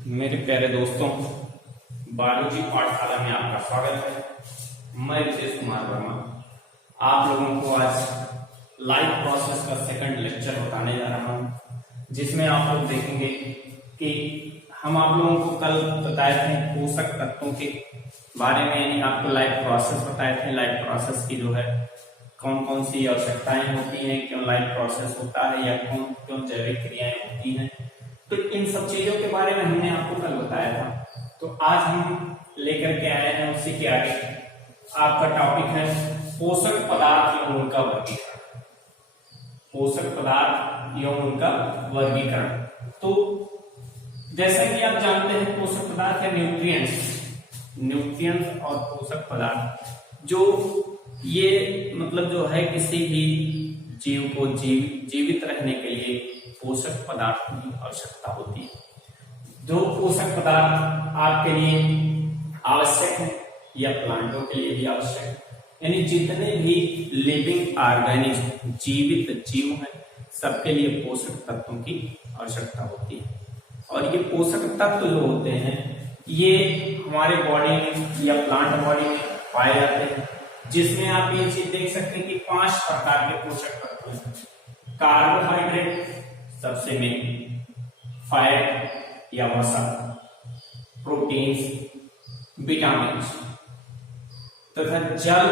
मेरे प्यारे दोस्तों, बायोलॉजी पाठशाला में आपका स्वागत है। मैं रितेश कुमार वर्मा आप लोगों को आज लाइफ प्रोसेस का सेकंड लेक्चर बताने जा रहा हूं, जिसमें आप लोग देखेंगे कि हम आप लोगों को कल बताए थे पोषक तत्वों के बारे में, यानी आपको लाइफ प्रोसेस बताए थे। लाइफ प्रोसेस की जो है कौन कौन सी आवश्यकताएं होती हैं, क्यों लाइफ प्रोसेस होता है या क्यों जैविक क्रियाएं होती हैं, तो इन सब चीजों के बारे में हमने आपको कल बताया था। तो आज हम लेकर के आए हैं उसी के आगे। आपका टॉपिक है पोषक पदार्थ एवं उनका वर्गीकरण। पोषक पदार्थ एवं उनका वर्गीकरण। तो जैसा कि आप जानते हैं, पोषक पदार्थ है न्यूट्रिएंट्स और पोषक पदार्थ, जो ये मतलब जो है किसी भी जीव को जीवित रहने के लिए पोषक पदार्थों की आवश्यकता होती है। जो पोषक पदार्थ आपके लिए आवश्यक है या प्लांटों के लिए भी आवश्यक है, यानी जितने भी लिविंग ऑर्गेनिज्म जीवित जीव हैं, सबके लिए पोषक तत्वों की आवश्यकता होती है। और ये पोषक तत्व जो होते हैं, ये हमारे बॉडी में या प्लांट बॉडी में पाए जाते हैं, जिसमें आप ये चीज देख सकते हैं कि 5 प्रकार के पोषक तत्व हैं। कार्बोहाइड्रेट सबसे मेन, फैट या वसा, प्रोटीन्स, विटामिन तथा जल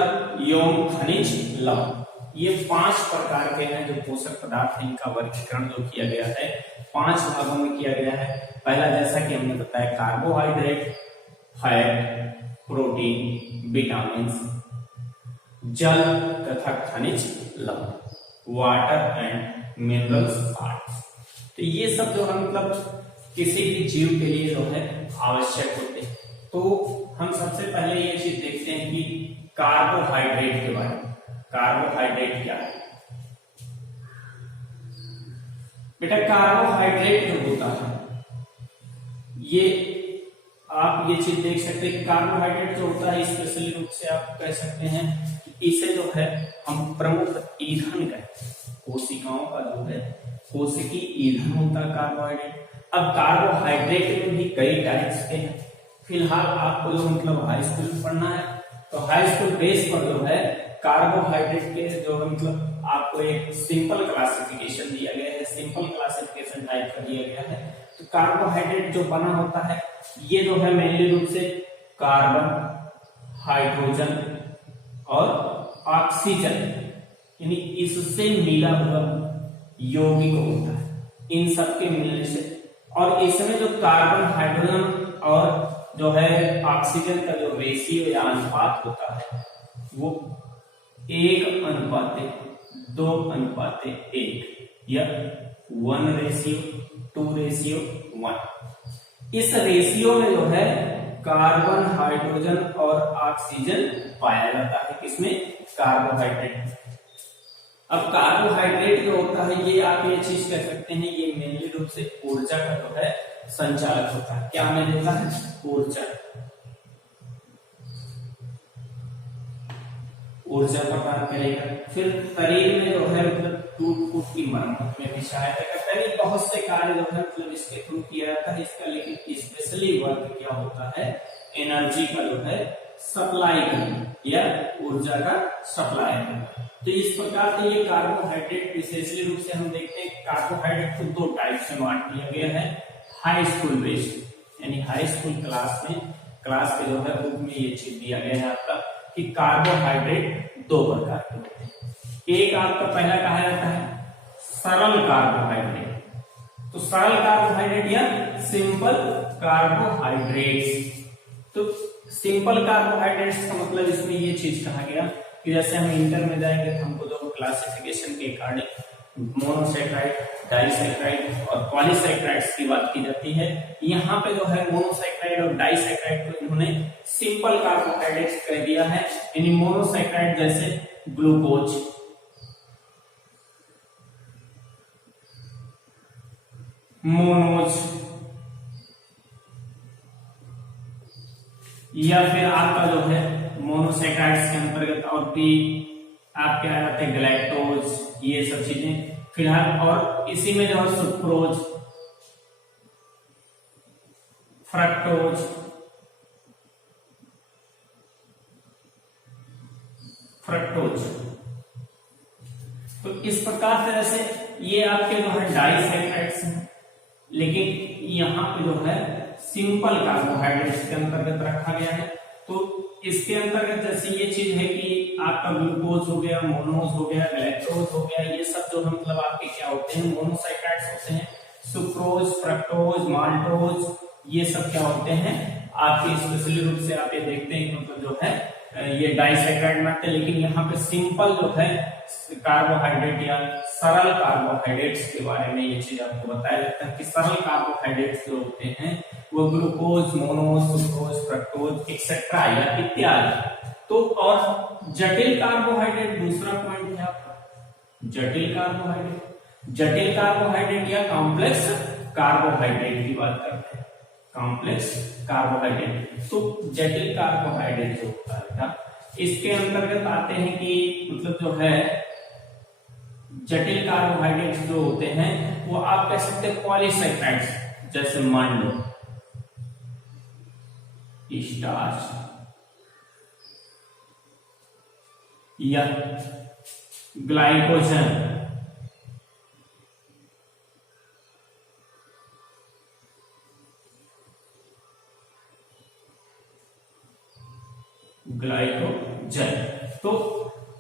एवं खनिज लवण, ये 5 प्रकार के हैं जो पोषक पदार्थ हैं। इनका वर्गीकरण जो किया गया है 5 भागों में किया गया है। पहला, जैसा कि हमने बताया, कार्बोहाइड्रेट, फैट, प्रोटीन, विटामिन, जल तथा खनिज लवण, वाटर एंड मिनरल्स पार्ट्स। तो ये सब जो है मतलब किसी भी जीव के लिए जो है आवश्यक होते हैं। तो हम सबसे पहले ये चीज देखते हैं कि कार्बोहाइड्रेट के बारे में। कार्बोहाइड्रेट क्या है बेटा? कार्बोहाइड्रेट जो होता है, ये आप ये चीज देख सकते हैं कि कार्बोहाइड्रेट जो होता है, स्पेशली रूप से आप कह सकते हैं इसे जो है हम प्रमुख ईंधन कहते हैं। कोशिकाओं का जो है कोशिकी ईंधन होता है कार्बोहाइड्रेट। अब कार्बोहाइड्रेट में भी कई टाइप्स के हैं। फिलहाल आपको जो मतलब हाई स्कूल में पढ़ना है, तो हाई स्कूल बेस पर जो है कार्बोहाइड्रेट के जो मतलब आपको एक सिंपल क्लासिफिकेशन दिया गया है, सिंपल क्लासिफिकेशन टाइप का दिया गया है। तो कार्बोहाइड्रेट जो बना होता है, ये जो है मेनली रूप से कार्बन, हाइड्रोजन और ऑक्सीजन, यानी इससे मिला हुआ यौगिक होता है, इन सब के मिलने से। और इसमें जो कार्बन, हाइड्रोजन और जो है ऑक्सीजन का जो रेशियो या अनुपात होता है, वो 1:2:1 या 1:2:1। इस रेशियो में जो है कार्बन, हाइड्रोजन और ऑक्सीजन पाया जाता है। किसमें? कार्बोहाइड्रेट। अब कार्बोहाइड्रेट जो होता है, ये आप ये चीज कह सकते हैं, ये मेनली रूप से ऊर्जा का जो है संचालक होता है। क्या हमें देता है? ऊर्जा। ऊर्जा प्रदान करेगा। फिर शरीर में जो है मतलब टूट फूट की मरम्मत में भी सहायता करता है। बहुत से कार्य जो है मतलब इसके थ्रू किया जाता है इसका, लेकिन स्पेशली वर्क क्या होता है? एनर्जी का जो है सप्लाई करना या ऊर्जा का सप्लाई करना। तो इस प्रकार से ये कार्बोहाइड्रेट विशेषली रूप से हम देखते हैं कार्बोहाइड्रेट को 2 टाइप से बांट दिया गया है। हाई स्कूल बेस्ड, यानी हाई स्कूल क्लास के जो है बुक में ये चीज दिया गया है आपका कि कार्बोहाइड्रेट 2 प्रकार के होते हैं। एक आपका पहला कहा जाता है सरल कार्बोहाइड्रेट। तो सरल कार्बोहाइड्रेट या सिंपल कार्बोहाइड्रेट्स। तो सिंपल कार्बोहाइड्रेट्स का मतलब इसमें ये चीज कहा गया कि जैसे हम इंटर में जाएंगे तो हमको जो क्लासिफिकेशन के अकॉर्डिंग मोनोसैकेराइड, डाइसैकेराइड और पॉलीसैकेराइड्स की बात की जाती है। यहाँ पे जो है मोनोसैकेराइड और डाइसैकेराइड को इन्होंने सिंपल कार्बोहाइड्रेट्स कह दिया है। यानी मोनोसैकेराइड जैसे ग्लूकोज, मोनोज, या फिर आपका जो है मोनोसैकेराइड्स के अंतर्गत और भी आप क्या आते हैं गैलेक्टोज, ये सब चीजें फिलहाल। और इसी में जो है सुक्रोज, फ्रक्टोज, फ्रक्टोज। तो इस प्रकार से जैसे ये आपके जो है डाइसैकेराइड्स हैं, लेकिन यहाँ पे जो है सिंपल कार्बोहाइड्रेट्स के अंतर्गत रखा गया है। तो इसके अंतर्गत जैसे ये चीज है कि आपका ग्लूकोज हो गया, मोनोज हो गया, ग्लैक्टोज हो गया, ये सब जो मतलब आपके क्या होते हैं, मोनोसैकेराइड्स होते हैं। सुक्रोज, फ्रक्टोज, माल्टोज, ये सब क्या होते हैं आपके स्पेशली रूप से आप ये देखते हैं मतलब जो है ये डाइसैकेराइड में आते हैं। लेकिन यहाँ पे सिंपल जो है कार्बोहाइड्रेट या सरल कार्बोहाइड्रेट्स के बारे में ये चीज आपको बताया जाता है कि सरल कार्बोहाइड्रेट्स जो होते हैं वो glucose, Monoj, sucrose, fructose etcetera या इत्यादि। तो और जटिल कार्बोहाइड्रेट दूसरा पॉइंट है आपका, जटिल कार्बोहाइड्रेट। जटिल कार्बोहाइड्रेट या कॉम्प्लेक्स कार्बोहाइड्रेट की बात करते हैं, कॉम्प्लेक्स कार्बोहाइड्रेट। तो जटिल कार्बोहाइड्रेट जो होता है इसके अंतर्गत आते हैं कि मतलब जो है जटिल कार्बोहाइड्रेट्स जो होते हैं वो आप कह सकते हैं पॉलीसैकेराइड्स, जैसे मान लो स्टार्च या ग्लाइकोजन, ग्लाइकोजन। तो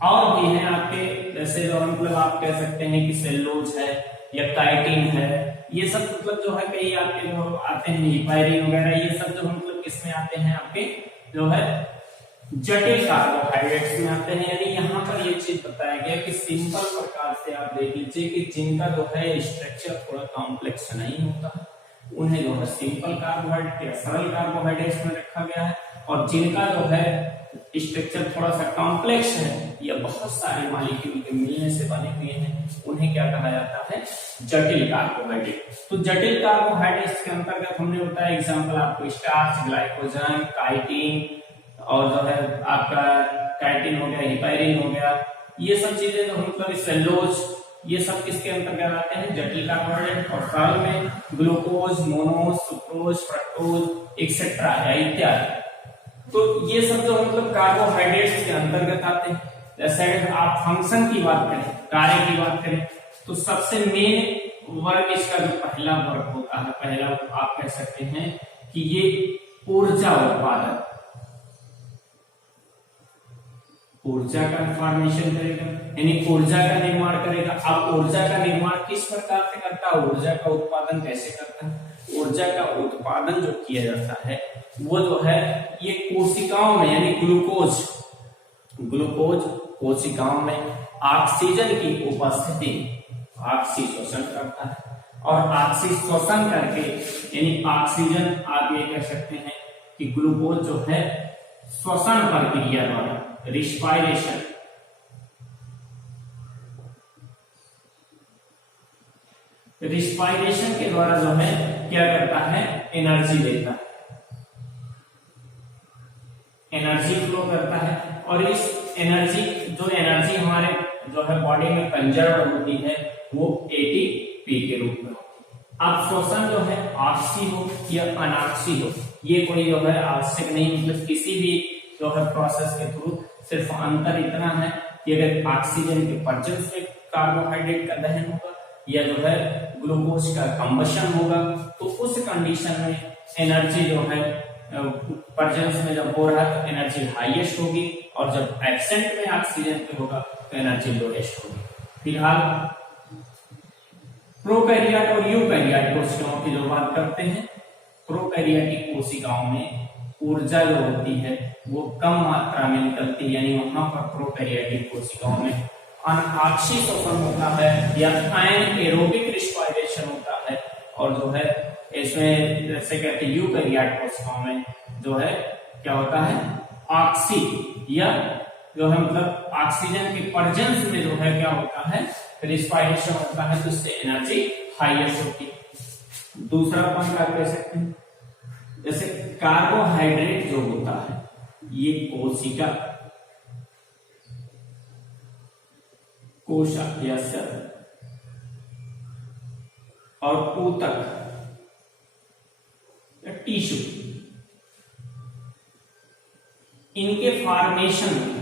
और भी है आपके जैसे जो मतलब आप कह सकते हैं कि सेलुलोज है या काइटिन है, ये सब मतलब जो है कई आपके जो आते हैं हिपायरिन वगैरह, ये सब जो मतलब किसमें आते हैं आपके जो है जटिल कार्बोहाइड्रेट्स में आते हैं। यानी यहाँ पर ये चीज बताया गया कि सिंपल प्रकार से आप देख लीजिए कि जिनका जो है स्ट्रक्चर थोड़ा कॉम्प्लेक्स नहीं होता है उन्हें जो है सिंपल कार्बोहाइड्रेट या सरल कार्बोहाइड्रेट्स में रखा गया है, और जिनका जो है स्ट्रक्चर थोड़ा सा कॉम्प्लेक्स है या बहुत सारे मॉलिक्यूल के मिलने से बने हुए हैं उन्हें क्या कहा जाता है, जटिल कार्बोहाइड्रेट। तो जटिल कार्बोहाइड्रेट्स के अंतर्गत हमने बताया एग्जांपल आपको स्टार्च, ग्लाइकोजन, काइटिन और जो है आपका काइटिन हो गया, हिपायरिन हो गया, ये सब चीजें जो मतलब सेलुलोज, ये सब किसके अंतर्गत आते हैं, जटिल कार्बोहाइड्रेट। और सरल में glucose, Monoj, sucrose, fructose etcetera या इत्यादि। तो ये सब जो मतलब कार्बोहाइड्रेट्स के अंतर्गत आते हैं। जैसे अगर आप फंक्शन की बात करें, कार्य की बात करें, तो सबसे मेन वर्ग इसका जो पहला वर्ग होता है, पहला आप कह सकते हैं कि ये ऊर्जा उत्पादन, ऊर्जा का फॉर्मेशन करेगा यानी ऊर्जा का निर्माण करेगा। अब ऊर्जा का निर्माण किस प्रकार से करता है, ऊर्जा का उत्पादन कैसे करता है, ऊर्जा का उत्पादन जो किया जाता है वो जो है ये कोशिकाओं में यानी ग्लूकोज कोशिकाओं में ऑक्सीजन की उपस्थिति ऑक्सीशोषण करता है, और ऑक्सीशोषण करके यानी ऑक्सीजन आप ये कह सकते हैं कि ग्लूकोज जो है श्वसन प्रक्रिया द्वारा रिस्पायरेशन के द्वारा जो है क्या करता है, एनर्जी देता है, एनर्जी फ्लो करता है। और इस एनर्जी हमारे जो है बॉडी में कंजर्व होती है वो एटीपी के रूप में होती है। अब श्वसन जो है ऑक्सी हो या अनऑक्सी हो ये कोई जो है आवश्यक नहीं, मतलब किसी भी जो है प्रोसेस के थ्रू सिर्फ अंतर इतना है कि अगर ऑक्सीजन के पर्जन से कार्बोहाइड्रेट का दहन होगा या जो है ग्लूकोज का कंबशन होगा, तो उस कंडीशन में एनर्जी जो है पर्जन में जब हो रहा है तो एनर्जी हाईएस्ट होगी, और जब एब्सेंट में ऑक्सीजन पे होगा तो एनर्जी लोएस्ट होगी। फिलहाल प्रोकैरियोट और यूकैरियोट कोशिकाओं की जो बात करते हैं, प्रोकैरियोटिक कोशिकाओं में ऊर्जा जो होती है वो कम मात्रा में निकलती है, यानी वहां पर प्रोकैरियोटिक कोशिकाओं में अनऑक्सी शोषण होता है या एनाएरोबिक रिस्पायरेशन होता है, और जो है इसमें जैसे कहते हैं यूकैरियोट कोशिकाओं में जो है क्या होता है, ऑक्सी या जो है मतलब ऑक्सीजन के प्रेजेंस में जो है क्या होता है, रिस्पायरेशन होता है, तो इससे एनर्जी हाईएस्ट होती है। दूसरा पॉइंट आप कह सकते हैं जैसे कार्बोहाइड्रेट जो होता है ये कोशिका कोशाग्रास्य और ऊतक टिश्यू, इनके फॉर्मेशन में,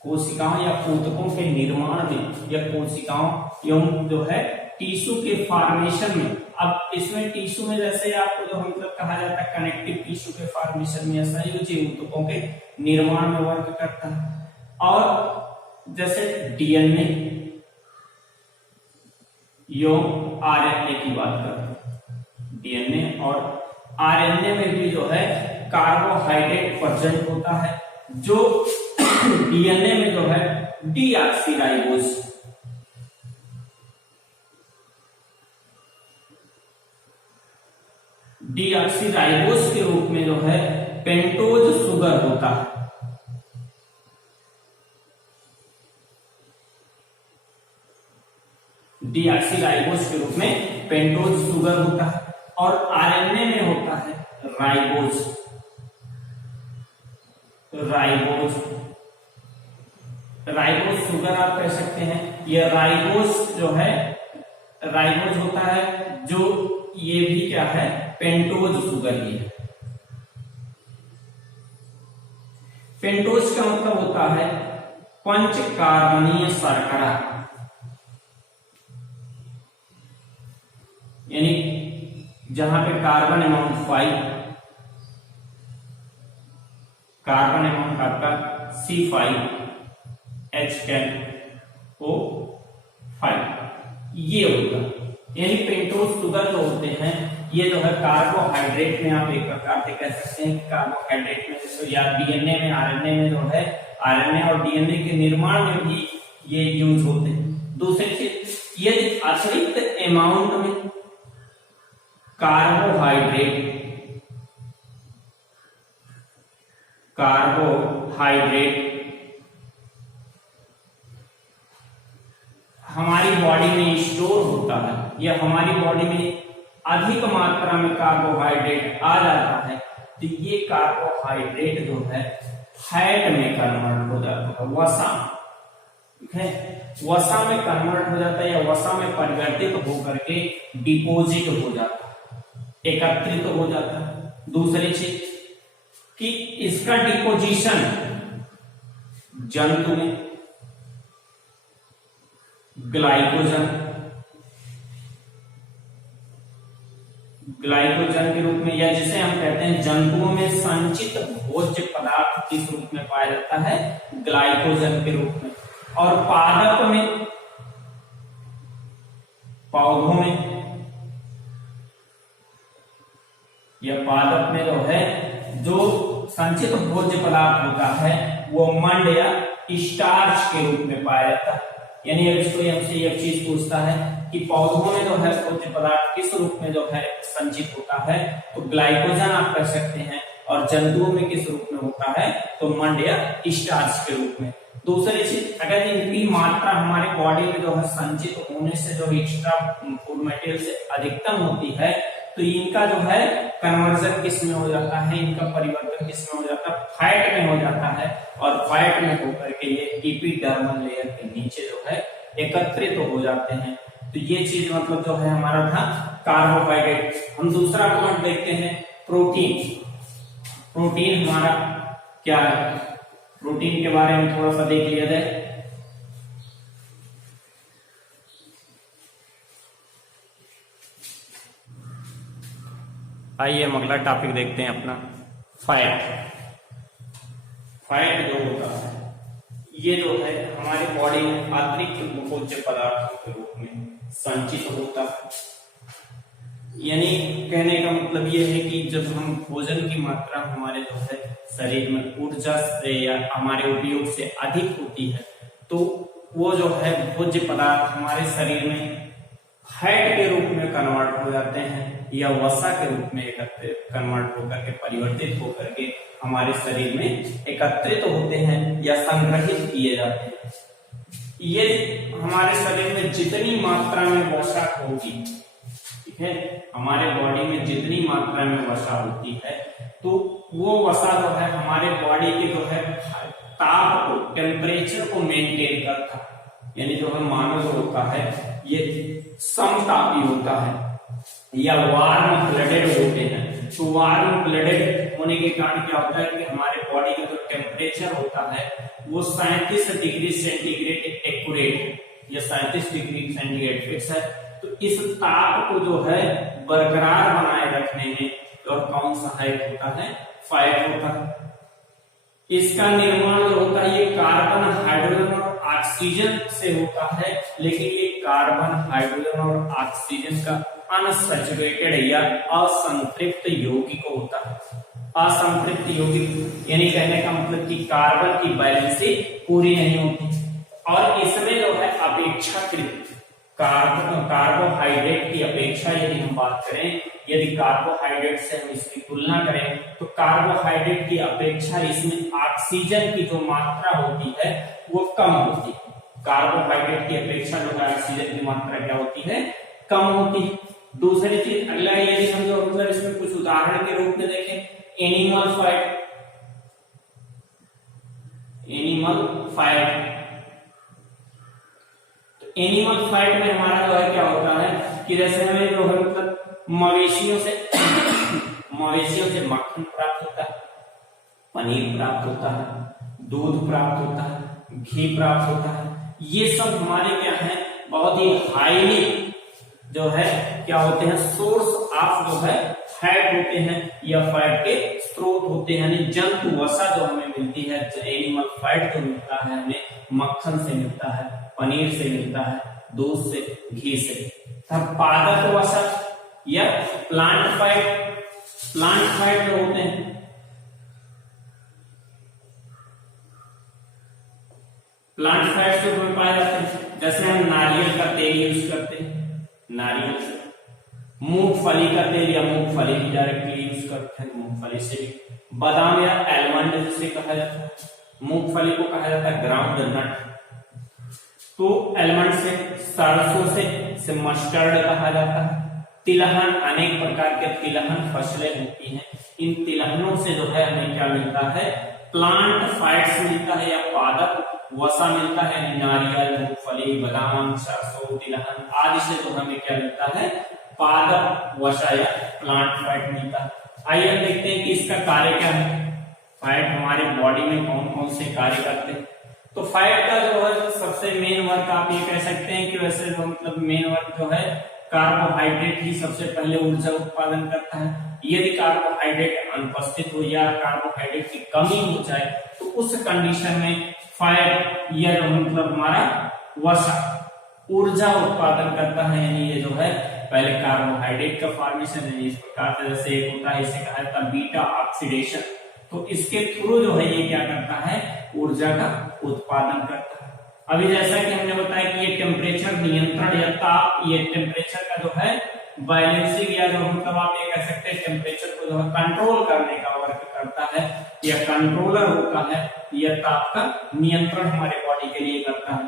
कोशिकाओं या ऊतकों के निर्माण में, या कोशिकाओं एवं जो है टिश्यू के फॉर्मेशन में। अब इसमें टिश्यू में जैसे आपको जो मतलब कहा जाता है कनेक्टिव टिश्यू के फॉर्मेशन में, ऐसा ही जो ऊतकों के निर्माण में वर्क करता है। और जैसे डीएनए एवं आरएनए की बात करते हैं, डीएनए और आरएनए में भी जो है कार्बोहाइड्रेट प्रेजेंट होता है, जो डीएनए में जो है डीऑक्सीराइबोज, डीऑक्सीराइबोज के रूप में जो है पेंटोज शुगर होता है। डीऑक्सीराइबोज के रूप में पेंटोज शुगर होता है। और आरएनए में होता है राइबोज, राइबोज, राइबोज शुगर आप कह सकते हैं। ये राइबोज जो है, राइबोज होता है जो ये भी क्या है पेंटोज शुगर ही है। पेंटोज का मतलब होता है पंच कार्बनीय शर्करा, यानी जहां पे कार्बन अमाउंट 5, कार्बन अमाउंट आपका C5H10O5 ये होगा। यानी पेंटोज शुगर जो होते हैं ये जो है कार्बोहाइड्रेट में आप एक प्रकार से कह सकते हैं कार्बोहाइड्रेट में, जैसे या डीएनए में, आरएनए में जो है आरएनए और डीएनए के निर्माण में भी ये यूज होते हैं। दूसरी चीज, ये अतिरिक्त अमाउंट में कार्बोहाइड्रेट हमारी बॉडी में स्टोर होता है, या हमारी बॉडी में अधिक मात्रा में कार्बोहाइड्रेट आ जाता है, तो ये कार्बोहाइड्रेट जो है फैट में कन्वर्ट हो जाता है, वसा, ठीक है, वसा में कन्वर्ट हो जाता है, या वसा में परिवर्तित होकर के डिपोजिट हो जाता है, एकत्रित हो जाता है। दूसरी चीज कि इसका डिपोजिशन जंतु में ग्लाइकोजन के रूप में, या जिसे हम कहते हैं जंतुओं में संचित भोज्य पदार्थ किस रूप में पाया जाता है, ग्लाइकोजन के रूप में। और पादप में, पौधों में या पादप में जो है जो संचित भोज्य पदार्थ होता है वो मंड या स्टार्च के रूप में पाया जाता है। यानी अगर इसको हमसे एक चीज पूछता है कि पौधों में जो है भोज्य पदार्थ किस रूप में जो है संचित होता है, तो ग्लाइकोजन आप कह सकते हैं, और जंतुओं में किस रूप में होता है, तो मंड या स्टार्च के रूप में। दूसरी चीज, अगर इनकी मात्रा हमारे बॉडी में जो है संचित होने से जो एक्स्ट्रा फूड मटेरियल से अधिकतम होती है, तो इनका जो है कन्वर्जन किस में हो जाता है, इनका परिवर्तन किस में हो जाता है, फैट में हो जाता है। और फैट में होकर के ये एपिडर्मल लेयर के नीचे जो है एकत्रित हो जाते हैं। तो ये चीज मतलब जो है हमारा था कार्बोहाइड्रेट। हम दूसरा पॉइंट देखते हैं, प्रोटीन। प्रोटीन हमारा क्या है, प्रोटीन के बारे में थोड़ा सा देख लिया जाए। आइए हम अगला टॉपिक देखते हैं अपना, फैट। फैट जो होता है ये जो है हमारे बॉडी में अतिरिक्त भोज्य पदार्थों के रूप में संचित होता है। यानी कहने का मतलब ये है कि जब हम भोजन की मात्रा हमारे जो है शरीर में ऊर्जा से या हमारे उपयोग से अधिक होती है, तो वो जो है भोज्य पदार्थ हमारे शरीर में फैट के रूप में कन्वर्ट हो जाते हैं, या वसा के रूप में कन्वर्ट होकर के परिवर्तित होकर के हमारे शरीर में एकत्रित होते हैं या संग्रहित किए जाते हैं। ये हमारे शरीर में जितनी मात्रा में वसा होगी, ठीक है, हमारे बॉडी में जितनी मात्रा में वसा होती है, तो वो वसा जो है हमारे बॉडी के जो है ताप को, टेम्परेचर को मेंटेन करता है। यानी जो है मानव जो होता है ये समतापी होता है या वार्म ब्लडेड होते हैं, तो वार्म ब्लडेड होने के कारण क्या होता है कि हमारे बॉडी का जो टेम्परेचर होता है वो 37 डिग्री सेंटीग्रेड एक्यूरेट या 37 डिग्री सेंटीग्रेड फिक्स है। तो इस ताप को जो है बरकरार बनाए रखने में और कौन सहायक होता है? फायर होता है। इसका निर्माण जो होता है ये कार्बन, हाइड्रोजन और ऑक्सीजन से होता है, लेकिन ये कार्बन, हाइड्रोजन और ऑक्सीजन का अनसैचुरेटेड या असंतृप्त यौगिक होता है। असंतृप्त यौगिक यानी कहने का मतलब कि कार्बन की वैलेंसी पूरी नहीं होती। और इसमें जो है अपेक्षाकृत कार्बोहाइड्रेट की अपेक्षा यदि हम बात करें, यदि कार्बोहाइड्रेट से हम इसकी तुलना करें तो कार्बोहाइड्रेट की अपेक्षा इसमें ऑक्सीजन की जो मात्रा होती है वो कम होती है। कार्बोहाइड्रेट की अपेक्षा जो है ऑक्सीजन की मात्रा क्या होती है? कम होती है। दूसरी चीज अगला, यदि हम जो मतलब इसमें कुछ उदाहरण के रूप में देखें, animal fat, animal fat, animal fat में हमारा जो है क्या होता है कि जैसे हमें जो है मतलब मवेशियों से मक्खन प्राप्त होता है, पनीर प्राप्त होता है, दूध प्राप्त होता है, घी प्राप्त होता है। ये सब हमारे क्या है, बहुत ही हाईली जो है क्या होते हैं, सोर्स ऑफ जो है फैट होते हैं या फैट के स्रोत होते हैं। यानी जंतु वसा जो हमें मिलती है, एनिमल फैट जो मिलता है हमें मक्खन से मिलता है, पनीर से मिलता है, दूध से, घी से। तब पादप वसा या प्लांट फैट जो होते हैं, प्लांट फैट जो हमें पाए जाते हैं, जैसे हम नारियल का तेल यूज करते हैं, नारियल से, मूंगफली का तेल या मूंगफली भी डायरेक्टली यूज करते हैं, मूंगफली से भी, बादाम या एलमंड जिसे कहा जाता है, मूंगफली को कहा जाता है ग्राउंड नट, तो एलमंड से, सरसों से मस्टर्ड कहा जाता है। तिलहन, अनेक प्रकार के तिलहन फसलें होती हैं, इन तिलहनों से जो है हमें क्या मिलता है, प्लांट फैट्स मिलता है या पादप वसा मिलता है। नारियल, मूंगफली, बादाम, सरसों, तिलहन आदि से जो हमें क्या मिलता है, पादप वसा या प्लांट फैट मिलता है। आइए हम देखते हैं कि इसका कार्य क्या है, फैट हमारे बॉडी में कौन कौन से कार्य करते हैं। तो फैट का जो है सबसे मेन वर्क आप ये कह सकते हैं कि वैसे जो मतलब मेन वर्क जो है कार्बोहाइड्रेट ही सबसे पहले ऊर्जा उत्पादन करता है। यदि कार्बोहाइड्रेट अनुपस्थित हो या कार्बोहाइड्रेट की कमी हो जाए तो उस कंडीशन में फैट या जो मतलब हमारा वसा ऊर्जा उत्पादन करता है। यानी ये जो है पहले कार्बोहाइड्रेट का फॉर्मेशन है इस प्रकार से, जैसे एक होता है, इसे कहा जाता है बीटा ऑक्सीडेशन, तो इसके थ्रू जो है ये क्या करता है, ऊर्जा का उत्पादन करता है। अभी जैसा कि हमने बताया कि ये टेम्परेचर नियंत्रण या ताप, ये टेम्परेचर का जो है बैलेंसिंग या जो मतलब आप ये कह सकते हैं टेम्परेचर को जो है कंट्रोल करने का वर्क करता है, या कंट्रोलर होता है, या ताप का नियंत्रण हमारे बॉडी के लिए करता है।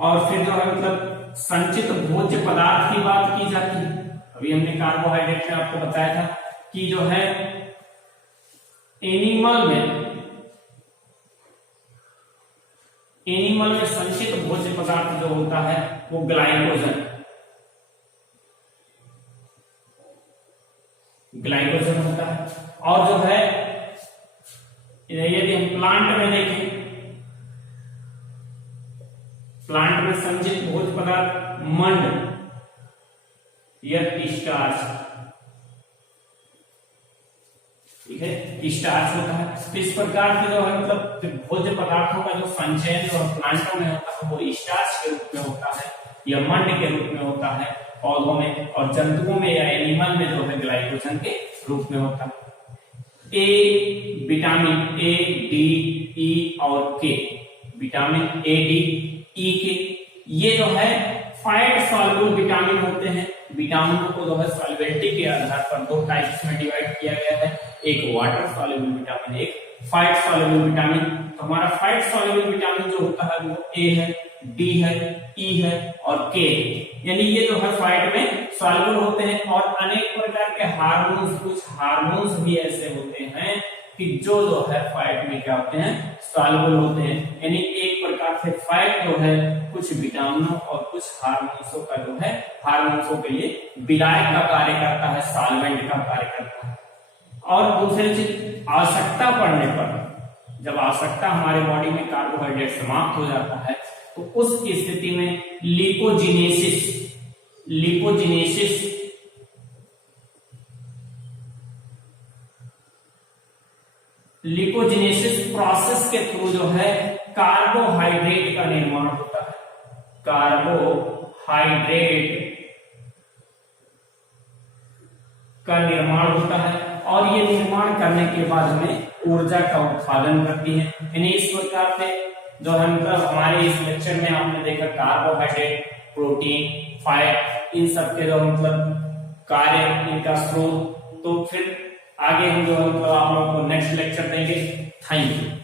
और फिर जो है मतलब संचित भोज्य पदार्थ की बात की जाती है। अभी हमने कार्बोहाइड्रेट में आपको बताया था कि जो है एनिमल में संचित भोज्य पदार्थ जो होता है वो ग्लाइकोजन होता है। और जो है यदि हम प्लांट में देखें, प्लांट में संचित भोज्य पदार्थ मंड या स्टार्च, ठीक है, स्टार्च होता है। इस प्रकार के जो है मतलब भोज्य पदार्थों का जो संचयन जो प्लांटों में होता है वो स्टार्च के रूप में होता है या मंड के रूप में होता है पौधों में, और जंतुओं में या एनिमल में जो है ग्लाइकोजन के रूप में होता है। ए विटामिन ए, डी, ई और के, विटामिन ए, डी, ई, के, ये जो है फैट सॉल्युबल विटामिन होते हैं। विटामिनों को जो है सॉल्वेबिलिटी के आधार पर दो टाइप्स में डिवाइड किया गया है, एक वाटर सॉल्युबल विटामिन, एक फैट सॉल्युबल विटामिन। तो हमारा फैट सॉल्युबल विटामिन जो होता है वो ए है, डी है, ई है और के, यानी ये जो है फैट में सॉल्युबल होते हैं। और अनेक प्रकार के हार्मोन्स, कुछ हार्मोन्स भी ऐसे होते हैं कि जो है फैट में क्या होते हैं, सॉल्युबल होते हैं। यानी एक प्रकार से फैट जो है कुछ विटामिनों और कुछ हार्मोन्सों का जो है, हार्मोन्सों के लिए विलायक का कार्य करता है, सॉल्वेंट का कार्य करता है। और दूसरी चीज, आवश्यकता पड़ने पर, जब आवश्यकता हमारे बॉडी में कार्बोहाइड्रेट समाप्त हो जाता है तो उस स्थिति में लिपोजिनेसिस प्रोसेस के थ्रू जो है कार्बोहाइड्रेट का निर्माण होता है। कार्बोहाइड्रेट का निर्माण होता है और ये निर्माण करने के बाद हमें ऊर्जा का उत्पादन करती है। यानी इस प्रकार से जो हम हमारे इस लेक्चर में आपने देखा कार्बोहाइड्रेट, प्रोटीन, फैट, इन सब के जो मतलब कार्य, इनका स्रोत, तो फिर आगे हम जो मतलब आप लोगों को नेक्स्ट लेक्चर देंगे। Thank you.